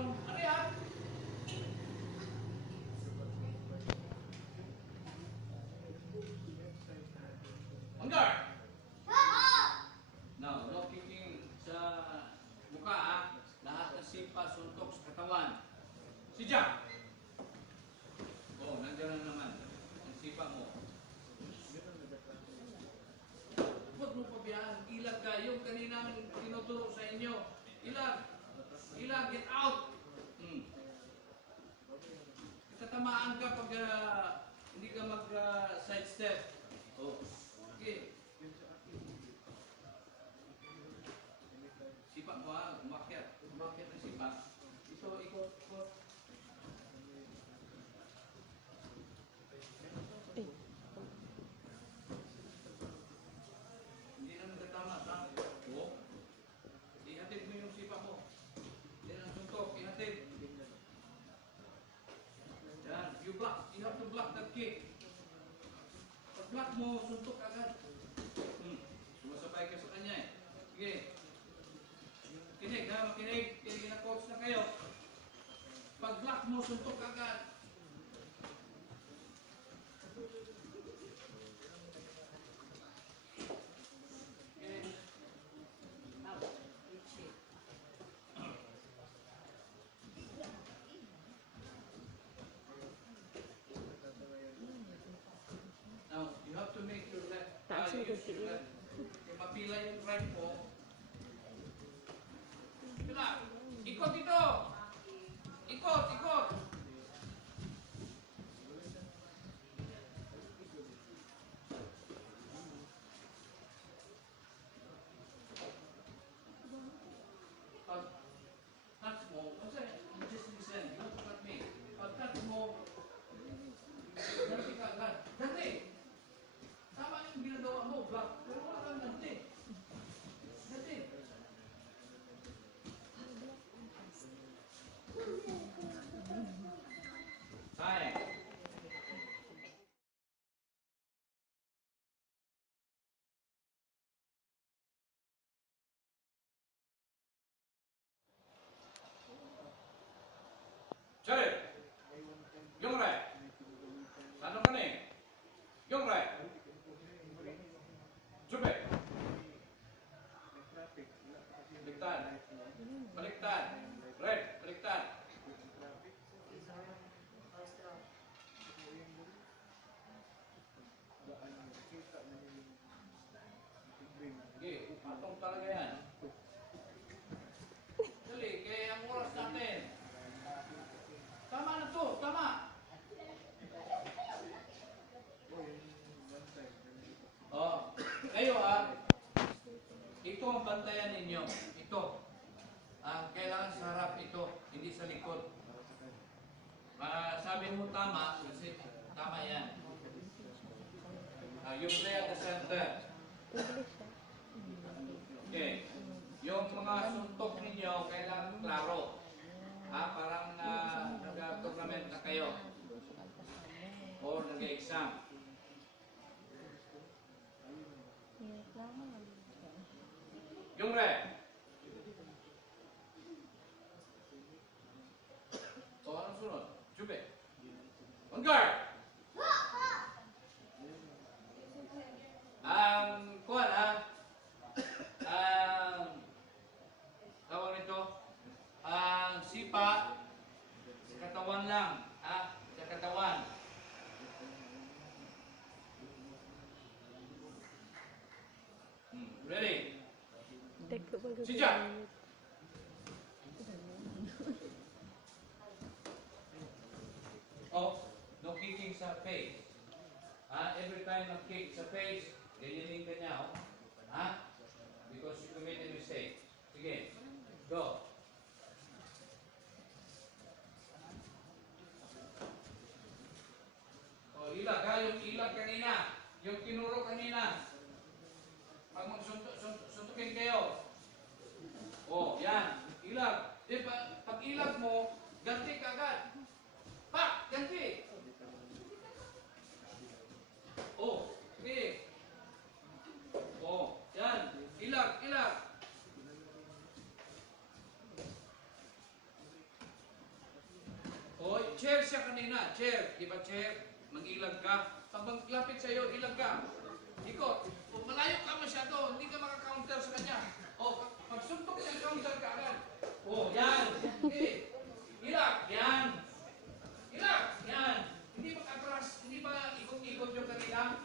Ano yan? On guard! Now, no kicking sa mukha ah. Lahat ng sipa, suntok sa katawan. Si Jack! Oh, nandiyan na naman. Ang sipa mo. Huwag mo pabiyaan. Ilag ka. Yung kaninang tinuturo sa inyo. Ilag. Ilag, get out! Tatamaan ka pag hindi ka mag-side step. Oh. Okay. Sipa mo ha, umakyat. Umakyat ng sipa. Ito, ikot. Hindi na nagtatama, ha? Oo. Ihatid mo yung sipa mo. Yan ang suntok, ihatid. Yan, you block. You have to block that kick. Pag block mo, suntok agad. Sumasabay ka sa kanya eh. Sige. Kinig ha, makinig. Kinig na coach na kayo. Pag block mo, suntok agad. Now, you have to make your left. Use your left. Mapila yung right mo. Ito na. Ikot ito. Ikot. Pag touch mo, just listen. You have to cut me. Pag touch mo, ganti ka agad. Ganti! Tama yung ginagawa mo, block. Pero wala kang ganti. Ganti. Sayang. Sorry. Yung right. Ano ka na eh? Yung right. Jube. Baliktad. Baliktad. Red. Baliktad. Sige, patong talaga yan. Dali, kaya ang oras natin. Tama na to, tama. Oh, kayo ito ang bantayan ninyo. Ito. Kailangan sa harap ito, hindi sa likod. Sabi mo tama, kasi tama yan. You play at the center. Okay. Yung mga suntok ninyo, kailangan klaro. Parang nag-tournament na kayo. O nag-exam. Yung red. O, anong sunod? Jube. On guard. Kuhan tawag nito, sipa, sa katawan lang, sa katawan. Ready? Si Jack. Oh, no kicking sa face. Every time na kick sa face, ganyanin ka niya, because you committed a mistake. Sige, go. Oh, ilag yung ilag kanina. Yung tinuro kanina. Pag magsuntukin kayo. Oh, yan. Ilag. Pag ilag mo, ganti ka agad. Pak! Ganti! Oh, sige. Oh, yan. Ilag. chair siya kanina. Chair. Di ba chair? Mag-ilag ka. Pag maglapit sa'yo, ilag ka. Ikot. Kung malayo ka masyado, hindi ka maka-counter sa kanya. O, pag suntok niya, counter ka agad. O, yan. Okay. Ilag. Yan. Ilag. Yan. Hindi mag-atras. Hindi ba ikot-ikot yung kanina?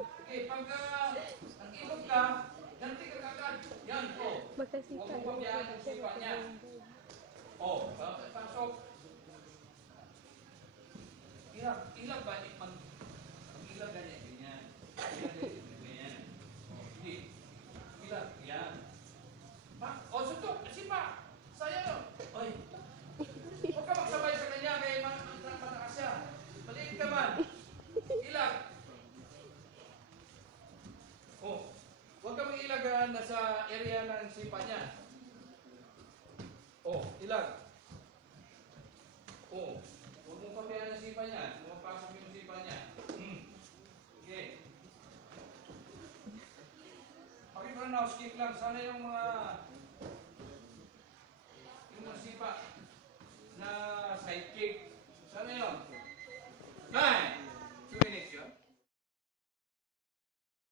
Okay, pag nag-ikot ka, ganti ka agad. Yan, o. Huwag mo pabayaan ang sipa niya. O, pasok. Ilag ba? Ilag ganyan, ganyan. Ganyan. Hindi. Ilag, yan. O, suntok. Sipa. Sayang yun. Oy. Huwag ka magsabay sa kanya kaya matakas siya. Maliit ka man. Ilag. Oh. Huwag ka mag-ilag nasa area ng sipa niya. Oh, ilag. Oh. Huwag mong pabayaan ang sipa niya. Pumapasok yung sipa niya. Okay. Pakipronounce kick lang. Sana yung mga sipa na sidekick. Sana yun? Bye!